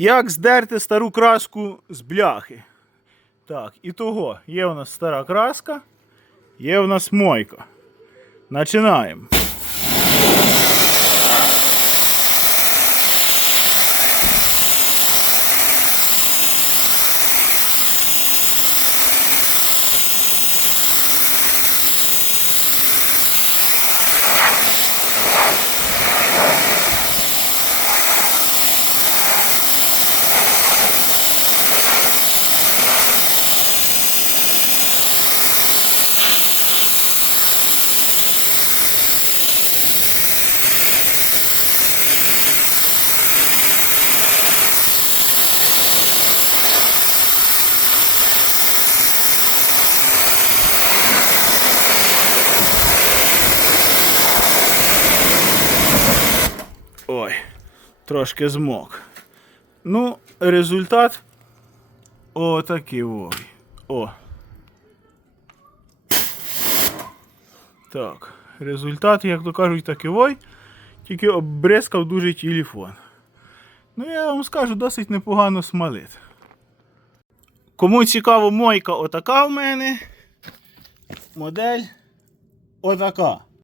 Як здерти стару краску з бляхи? Так, і того. Є у нас стара краска, є у нас мойка. Починаємо. Ой, трошки змок. Ну, результат отакий ой. О. Так, результат, як то кажуть, такий ой. Тільки обрезкав дуже телефон. Ну, я вам скажу, досить непогано смалить. Кому цікаво, мойка отака в мене. Модель отака.